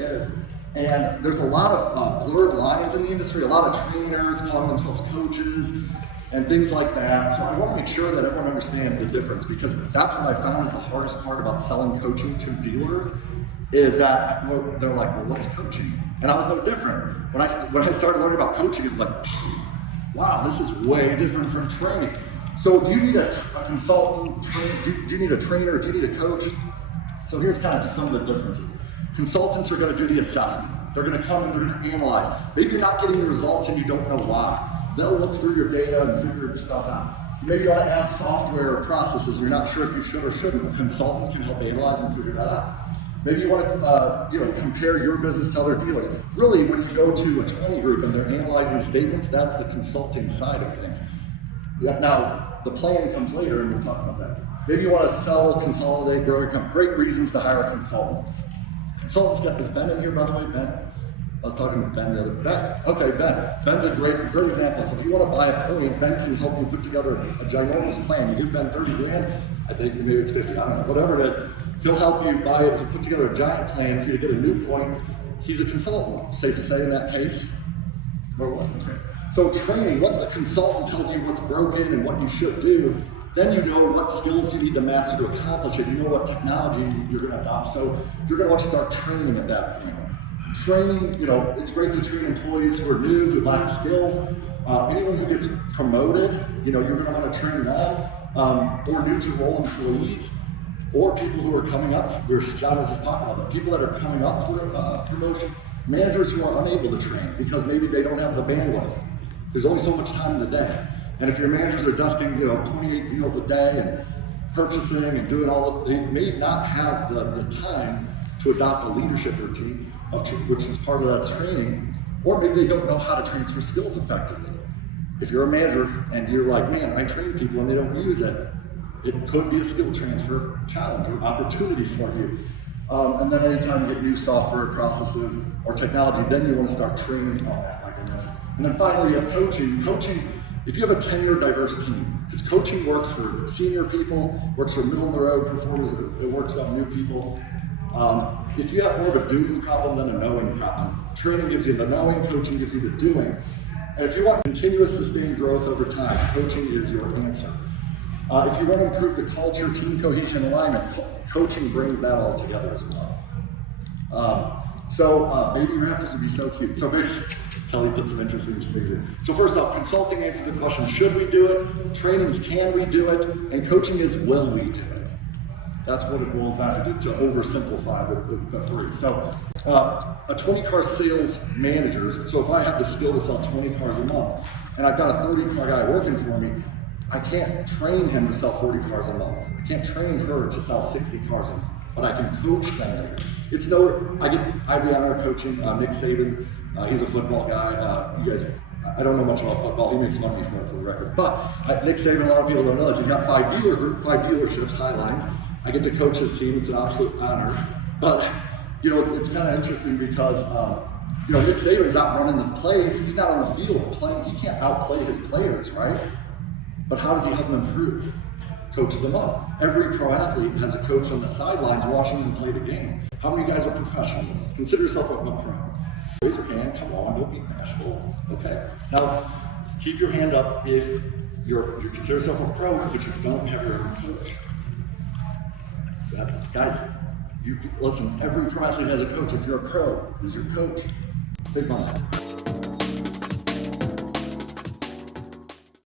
is. And there's a lot of blurred lines in the industry, a lot of trainers calling themselves coaches and things like that. So I want to make sure that everyone understands the difference, because that's what I found is the hardest part about selling coaching to dealers, is that they're like, well, what's coaching? And I was no different. When I started learning about coaching, it was like, wow, this is way different from training. So do you need a consultant, do you need a trainer, do you need a coach? So here's kind of just some of the differences. Consultants are going to do the assessment. They're going to come and they're going to analyze. Maybe you're not getting the results and you don't know why. They'll look through your data and figure your stuff out. Maybe you want to add software or processes and you're not sure if you should or shouldn't. A consultant can help analyze and figure that out. Maybe you want to compare your business to other dealers. Really, when you go to a 20 group and they're analyzing the statements, that's the consulting side of things. Now, the plan comes later and we'll talk about that. Maybe you want to sell, consolidate, grow your company. Great reasons to hire a consultant. Consultants got, is Ben in here, by the way? Ben? I was talking to Ben the other day. Okay, Ben. Ben's a great example. So if you want to buy a point, Ben can help you put together a ginormous plan. You give Ben 30 grand, I think maybe it's 50, I don't know, whatever it is. He'll help you buy it, he'll put together a giant plan for you to get a new point. He's a consultant, safe to say in that case. Or what? So training, once the consultant tells you what's broken and what you should do, then you know what skills you need to master to accomplish it. You know what technology you're going to adopt. So you're going to want to start training at that point. Training, it's great to train employees who are new, who lack skills. Anyone who gets promoted, you're going to want to train them, or new to role employees, or people who are coming up. John was just talking about that. People that are coming up for promotion, managers who are unable to train because maybe they don't have the bandwidth. There's only so much time in the day. And if your managers are dusting, 28 deals a day and purchasing and doing all, they may not have the time to adopt a leadership routine, which is part of that training, or maybe they don't know how to transfer skills effectively. If you're a manager and you're like, man, I train people and they don't use it, it could be a skill transfer challenge or opportunity for you. And then anytime you get new software processes or technology, then you want to start training on that, like I mentioned. And then finally, you have coaching. Coaching, if you have a tenured, diverse team, because coaching works for senior people, works for middle of the road performers, it works on new people. If you have more of a doing problem than a knowing problem, training gives you the knowing, coaching gives you the doing. And if you want continuous sustained growth over time, coaching is your answer. If you want to improve the culture, team cohesion, alignment, coaching brings that all together as well. Baby raptors would be so cute. So maybe Kelley put some interesting things in. So first off, consulting answers the question, should we do it? Trainings, can we do it? And coaching is, will we do it? That's what it boils down to oversimplify the three. So a 20-car sales manager, so if I have the skill to sell 20 cars a month, and I've got a 30-car guy working for me, I can't train him to sell 40 cars a month. I can't train her to sell 60 cars a month, but I can coach them later. I have the honor of coaching Nick Saban. He's a football guy. You guys, I don't know much about football. He makes fun of me for the record. But Nick Saban, a lot of people don't know this. He's got 5 dealerships, Highlines. I get to coach his team. It's an absolute honor. But it's kind of interesting because Nick Saban's not running the plays. He's not on the field playing. He can't outplay his players, right? But how does he help them improve? Coaches them up. Every pro athlete has a coach on the sidelines watching them play the game. How many guys are professionals? Consider yourself a pro. Raise your hand, come on, don't be bashful. Okay. Now, keep your hand up if you consider yourself a pro, but you don't have your own coach. Guys, listen, every pro athlete has a coach. If you're a pro, who's your coach? Big mind.